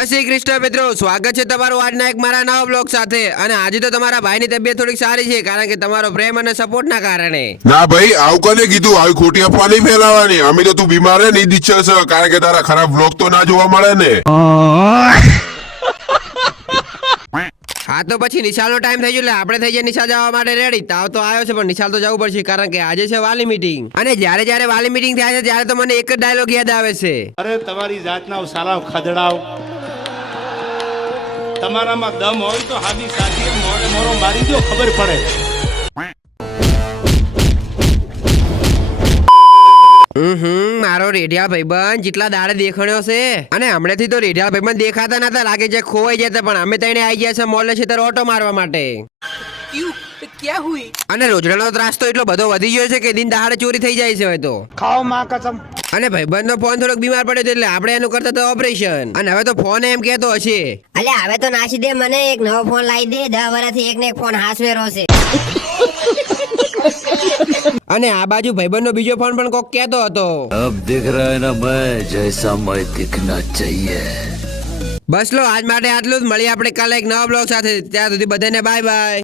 જય શ્રી કૃષ્ણ મિત્રો સ્વાગત છે તમારું આજના એક મારા નવા બ્લોગ સાથે. અને આજે તો તમારા ભાઈની તબિયત થોડીક સારી છે કારણ કે તમારો પ્રેમ અને સપોર્ટના કારણે. ના ભાઈ આવું કોને કીધું? આવી ખોટી અફવા નહીં ફેલાવાની. અમે તો તું બીમાર હે ને ઈચ્છે છે કારણ કે તારા ખરાબ બ્લોગ તો ના જોવા મળે ને. હા તો પછી નિશાળનો ટાઈમ થઈ ગયો એટલે આપણે થઈ જાય નિશાળ જવા માટે રેડી તાવ તો આવ્યો છે પણ નિશાળ તો જવું પડશે કારણ કે આજે છે વાલી મીટિંગ અને જ્યારે જ્યારે વાલી મીટિંગ થાય છે ત્યારે તો મને એક જ ડાયલોગ યાદ આવે છે. અરે તમારી જાતના સાલાવ ખદડાવ તમારામાં દમ હોય તો હાદી સાથી મોડે મોરો મારી દો ખબર પડે. મારો રેઢિયા ભાઈબંધ જેટલા દાડે દેખાણ્યો છે. અને હમણાંથી તો રેઢિયા ભાઈબંધ દેખાતા નતા લાગે છે ખોવાઈ જતા પણ અમે તઈને આવી ગયા છે મોલે છે ઓટો મારવા માટે. ક્યાં હુઈ? અને રોજડાનો ત્રાસ તો એટલો બધો વધી ગયો છે કે દિન દહાડે ચોરી થઈ જાય છે હવે તો. ખાઓ માં કસમ. અને ભાઈબંધનો ફોન થોડોક બીમાર પડ્યો છે એટલે આપણે એનું કરતા તો ઓપરેશન અને હવે તો ફોન એમ કેતો હશે. એટલે હવે તો નાસી દે મને એક નવો ફોન લાવી દે. દસ વર્ષથી એક ને એક ફોન હાસવેરો છે. અને આ બાજુ ભાઈબંધનો બીજો ફોન પણ કોક કહેતો હતો. અબ દિખ રહા હે ના મેં જૈસા મેં દિખના ચાહીએ. બસ લો આજ માટે આટલું જ. મળીએ આપણે કાલે એક નવા બ્લોગ સાથે. ત્યાં સુધી બધાને બાય બાય